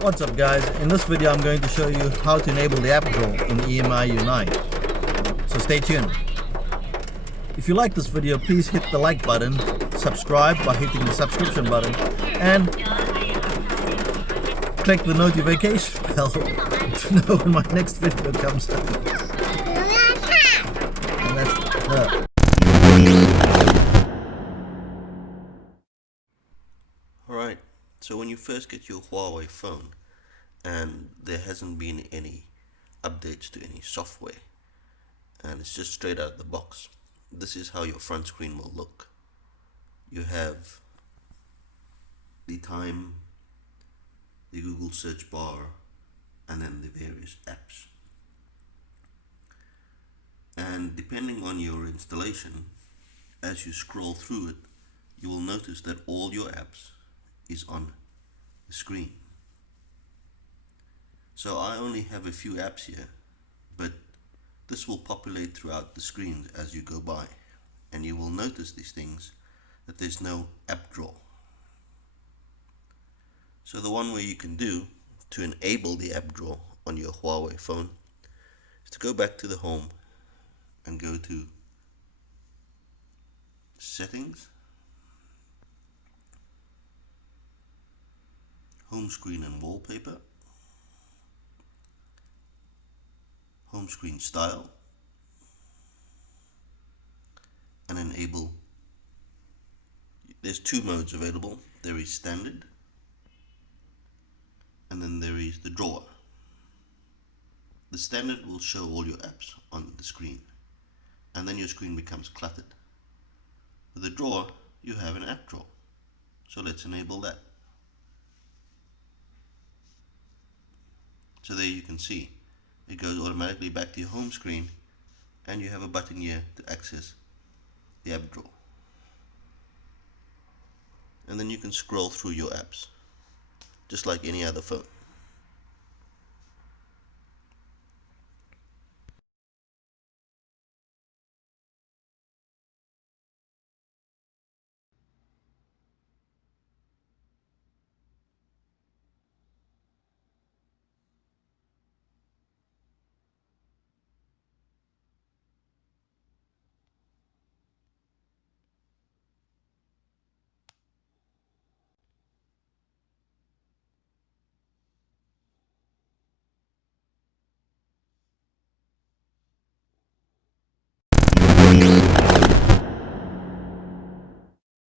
What's up guys, in this video I'm going to show you how to enable the app drawer in EMUI U9. So stay tuned. If you like this video, please hit the like button, subscribe by hitting the subscription button, and click the notification bell to know when my next video comes out. And that's Alright, so when you first get your Huawei phone and there hasn't been any updates to any software and it's just straight out of the box, this is how your front screen will look. You have the time, the Google search bar, and then the various apps. And depending on your installation, as you scroll through it, you will notice that all your apps is on the screen. So I only have a few apps here, but this will populate throughout the screen as you go by, and you will notice these things that there's no app drawer. So the one way you can do to enable the app drawer on your Huawei phone is to go back to the home and go to settings, home screen and wallpaper, home screen style, and enable. There's two modes available. There is standard and then there is the drawer. The standard will show all your apps on the screen and then your screen becomes cluttered. With the drawer you have an app drawer, so let's enable that. So there you can see it goes automatically back to your home screen and you have a button here to access the app drawer. And then you can scroll through your apps just like any other phone.